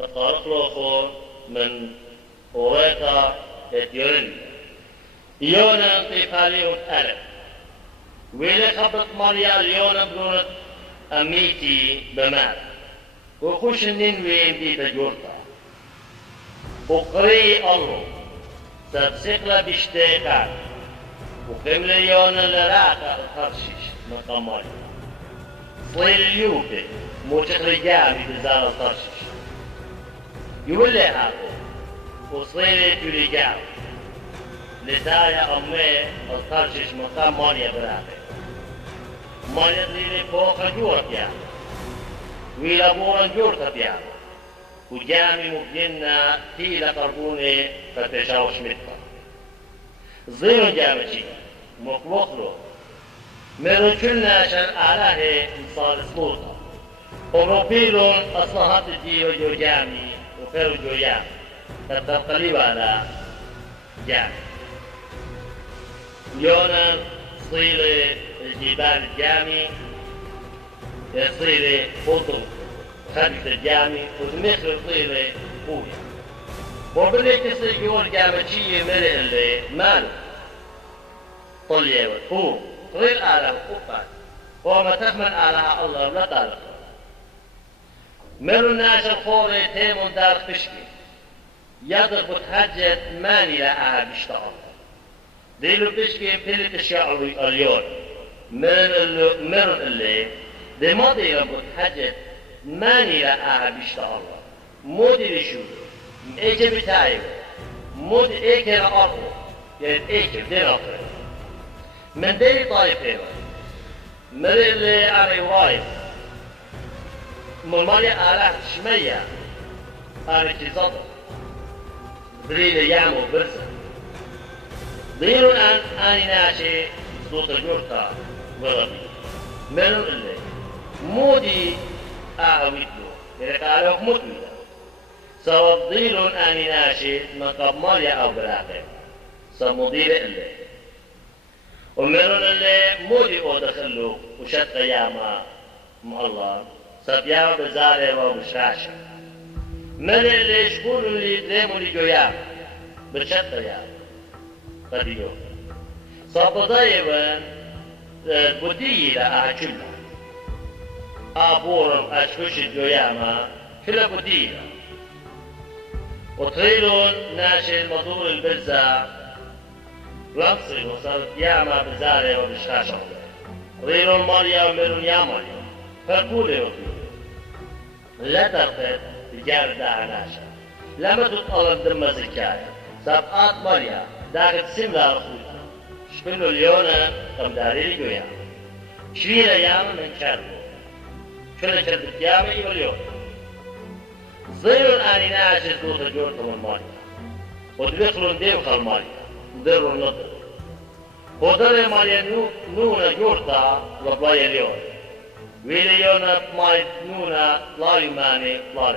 فقارقلوخو من أوريتا اتيرن يونا انطفالي وتألف ويلي خبط ماريا اليونا بلونت أميتي بمال وخوش النين دي بجورتا وقري الله تبسقلا بشتيقات وقمل يونا لراقة الخرشيش مقام ماريا صليل اليوبي موشق رجامي بزار الخرشيش يولي هذا وصليل تلقاو لدايا أمي الخرشيش مقام ماريا براقة ماريا تليلي فوق جورة يعني ويلا بورا جورة يعني وجامي مبيننا تيلا قربوني فتشاوش متفا زيرو جامشي مخلوقلو مرو كلنا عشان أعلاه إنصال سلوطة أوروبيلون أصلاحات الجيو جو جامي وفيرو جو يام تتقليب على جامي يونا صيلة الجبال الجامي صيلة فوتو خلف الجامي ودمخر صيلة قوية وبليك يصير جامشية ملئ اللي مال طلية هو غير آله وقفات وما تخمن آله الله لا تعرف مرو الناس الخوري تيمون دار خشكي يضرب تهجد ماني لها بيشتغل ديلو بشكي بيلك الشعر اليوم مرو اللي دي ماضي ربط حاجة ماني لها بيشتغل مودي لشو ايجي بتاعي مودي ايكي لأرضه يعني ايكي بدين أطرق من دي طائفين مرو اللي علي وايف مالي آلات شمية آلة صدر بريلة يامو برسل ضيرون أني ناشي صوت الجرطة وغبي منو اللي مودي أعويدو يعني قالوا مدويدا سوى ضيرون أني ناشي مقاب ماليا أو براقي سمضير اللي ومنون اللي مودي أودخلو وشت قيامة مع الله سبيا بزارة وبشاشة من اللي يشكون اللي يدريموا اللي جويا بشت قيامة قديو صابضايبا بودي لا أكلنا أبورم أشوش الجوياما كلا بودي وطريلون ناشي المدور البرزة لمصري وصارت ياما بزارة وبشاشة طريلون ماريا وميرون يا ماريا فرقولي وطيلون لا ترقد بجار داها ناشا لما تطلب دم زكاية سبقات ماريا داخل سملا رخويا شبنو اليونا قم داري لقويا شوية ياما من كاربو شوية كربت ياما إيو اليوم زيرون آني ناشي دوت جورتا من ماريا ودبخلون ديو خال ماريا ندروا النظر ودر ماريا نونا جورتا لبلاي اليوم ويلي يونا ماي نونا لا يماني لا